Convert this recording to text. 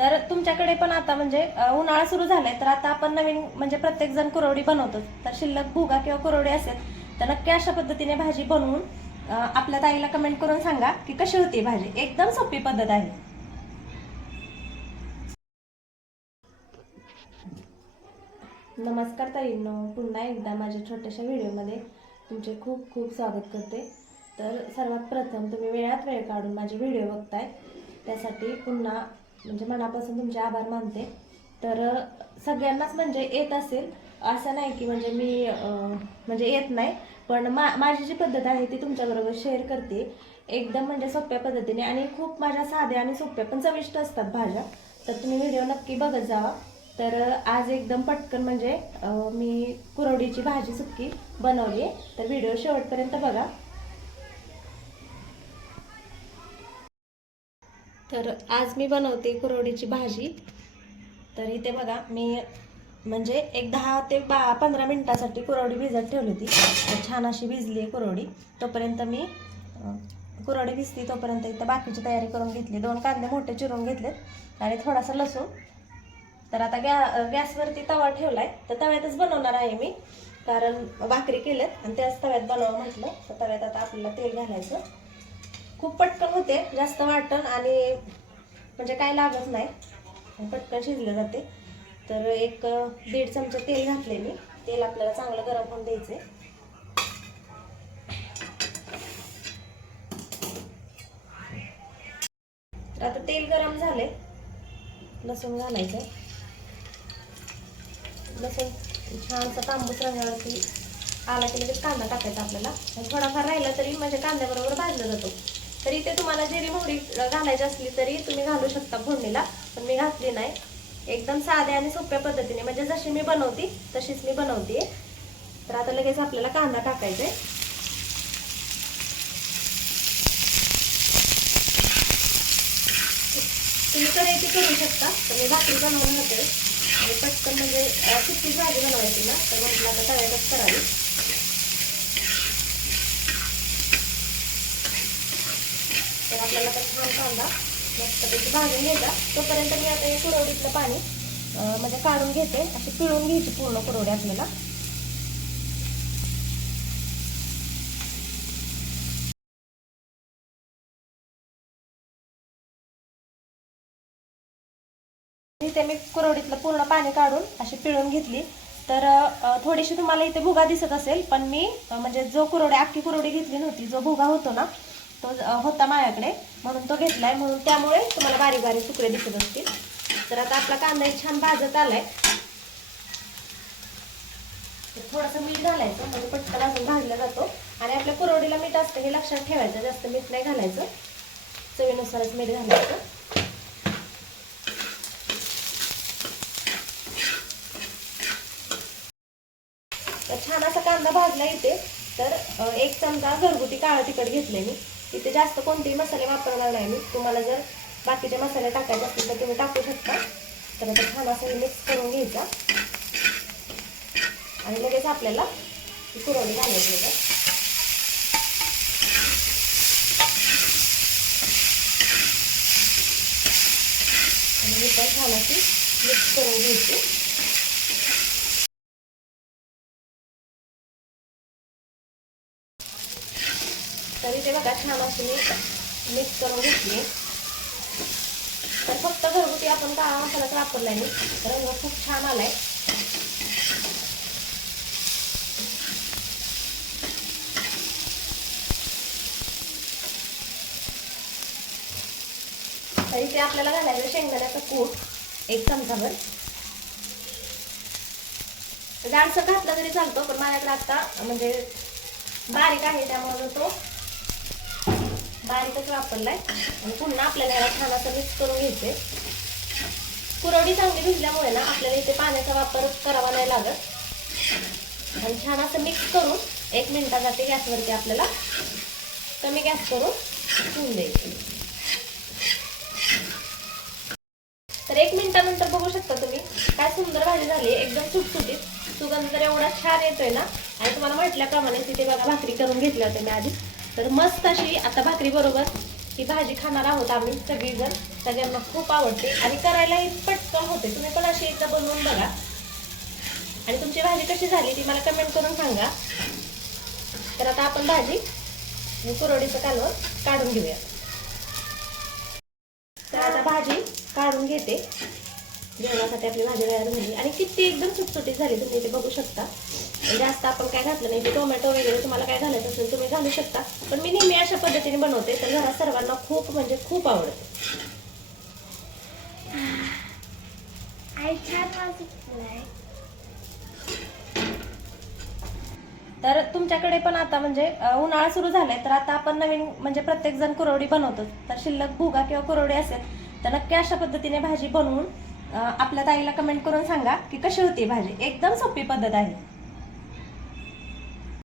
तर तुमच्याकडे पण आता म्हणजे उन्हाळा सुरू झालाय तर आता आपण नवीन म्हणजे प्रत्येक जण कुरवडी बनवतो. तर शिल्लक भुगा किंवा कुरवडी असेल तर नक्की अशा पद्धतीने भाजी बनवून आपल्या ताईला कमेंट करून सांगा की कशी होती भाजी. एकदम सोपी पद्धत आहे. नमस्कार ताईंनो पुन्हा एकदा माझ्या छोट्याशा व्हिडिओमध्ये तुमचे खूप खूप स्वागत करते. तर सर्वात प्रथम तुम्ही वेळात वेळ काढून माझे व्हिडिओ बघताय. त्यासाठी पुन्हा म्हणजे मनापासून तुमचे आभार मानते. तर सगळ्यांनाच म्हणजे येत असेल असं नाही की म्हणजे मी म्हणजे येत नाही. पण मा माझी जी पद्धत आहे ती तुमच्याबरोबर शेअर करते. एकदम म्हणजे सोप्या पद्धतीने आणि खूप माझ्या साध्या आणि सोप्या पण चविष्ट असतात भाज्या. तर तुम्ही व्हिडिओ नक्की बघत जावा. तर आज एकदम पटकन म्हणजे मी कुरवडीची भाजी सुक्की बनवली आहे. तर व्हिडिओ शेवटपर्यंत बघा. तर आज मी बनवते कुरवडीची भाजी. तर इथे बघा मी म्हणजे एक दहा ते बा पंधरा मिनटासाठी कुरवडी भिजत ठेवली होती. छान अशी भिजली आहे कुरवडी. तोपर्यंत मी कुरवडी भिजती तोपर्यंत इथं बाकीची तयारी करून घेतली. दोन कांदे मोठे चिरून घेतलेत आणि थोडासा लसूण. तर आता गॅ गॅसवरती तवा ठेवला आहे तर तव्यातच बनवणार आहे मी. कारण भाकरी केल्यात आणि त्याच तव्यात बनवा म्हटलं. तर तव्यात आता आपल्याला तेल घालायचं. खूप पटकन होते जास्त वाटण आणि म्हणजे काय लागत नाही. पटकन शिजलं जाते. तर एक दीड चमचा तेल घातले मी. तेल आपल्याला चांगलं गरम होऊन द्यायचं तर आता तेल गरम झाले लसूण घालायचं लसूण छानसा तांबूस रंगावरती आला की लगेच कांदा टाकायचा आपल्याला. थोडाफार राहिला तरी म्हणजे कांद्याबरोबर भाजला जातो. तरी ते तुम्हाला जिरी मोहरी घालायची असली तरी तुम्ही घालू शकता फोडणीला पण मी घातली नाही. एकदम साध्या आणि सोप्या पद्धतीने म्हणजे जशी मी बनवते तशीच मी बनवते. तर आता लगेच आपल्याला कांदा टाकायचा आहे. तुम्ही करायची करू शकता तर मी भाकरी बनवून होते आणि पटकन म्हणजे सुट्टी भाजी बनवायची ना तर म्हटलं आता तव्यातच करावी. आपल्याला आता छान कांदा मस्तपैकी भाजून घ्यायचा. तोपर्यंत मी आता हे कुरवडीतलं पाणी म्हणजे काढून घेते. अशी पिळून घ्यायची पूर्ण कुरवडी आपल्याला. इथे मी कुरवडीतलं पूर्ण पाणी काढून अशी पिळून घेतली. तर थोडीशी तुम्हाला इथे भुगा दिसत असेल पण मी म्हणजे जो कुरवडी अख्खी कुरवडी घेतली नव्हती जो भुगा होतो ना तो होता माझ्याकडे. म्हणून तो घेतलाय. म्हणून त्यामुळे तुम्हाला बारीक बारीक तुकडे दिसत असतील. तर आता आपला कांदा एक छान भाजत आलाय. थोडंसं मीठ घालायचं. म्हणजे पटकन अजून भाजला जातो. आणि आपल्या कुरवडीला मीठ असतं हे लक्षात ठेवायचं. जास्त मीठ नाही घालायचं. चवीनुसारच मीठ घालायचं. तर छान असा कांदा भाजला इथे. तर एक चमचा घरगुती काळं तिखट घेतले मी. इथे जास्त कोणतेही मसाले वापरणार नाही मी. तुम्हाला जर बाकीचे मसाले टाकायचे असतील तर तुम्ही टाकू शकता. तर आता छान असं मिक्स करून घ्यायचा. आणि लगेच आपल्याला ती घालायची आहे आणि मी पण छान अशी मिक्स करून घ्यायची. तरी ते बघा छान अशी मी मिक्स करून घेतली. तर फक्त घरगुती आपण काळा मसालाच वापरला नाही रंग खूप छान आलाय. तरी ते आपल्याला घालायचं शेंगदाण्याचं कूट एक चमचाभर. जाडसं घातलं तरी चालतो पण माझ्याकडे आता म्हणजे बारीक आहे त्यामुळे तो बारीकच वापरलाय. आणि पुन्हा आपल्याला याला छान असं मिक्स करून घ्यायचे कुरवडी चांगली भिजल्यामुळे ना आपल्याला इथे पाण्याचा वापर करावा नाही लागत. आणि छान असं मिक्स करून एक मिनिटासाठी गॅसवरती आपल्याला कमी गॅस करून ठेवून द्यायची. तर एक मिनिटानंतर बघू शकता तुम्ही काय सुंदर भाजी झाली एकदम सुटसुटीत. सुगंध तर एवढा छान येतोय ना. आणि तुम्हाला म्हटल्याप्रमाणे तिथे बघा भाकरी करून घेतल्या होत्या मी आधी तर मस्त अशी आता भाकरी बरोबर ही भाजी खाणार आहोत आम्ही सगळीजण. सगळ्यांना खूप आवडते आणि करायलाही पटकन होते. तुम्ही पण अशी एकदा बनवून बघा. आणि तुमची भाजी कशी झाली ती मला कमेंट करून सांगा. तर आता आपण भाजी आणि कुरवडीचं कालवण काढून घेऊया. तर आता भाजी काढून घेते. जेवणासाठी आपली भाजी तयार झाली. आणि किती एकदम सुटसुटीत झाली तुम्ही इथे बघू शकता. जास्त आपण काय घातलं नाही ते टोमॅटो वगैरे तुम्हाला काय घालायचं असेल तुम्ही घालू शकता. पण मी नेहमी अशा पद्धतीने बनवते तर घरात सर्वांना खूप म्हणजे खूप आवडते. तर तुमच्याकडे पण आता म्हणजे उन्हाळा सुरू झालाय तर आता आपण नवीन म्हणजे प्रत्येक जण कुरवडी बनवतो. तर शिल्लक भुगा किंवा कुरवडी असेल तर नक्की अशा पद्धतीने भाजी बनवून आपल्या ताईला कमेंट करून सांगा की कशी होती भाजी? एकदम सोपी पद्धत आहे.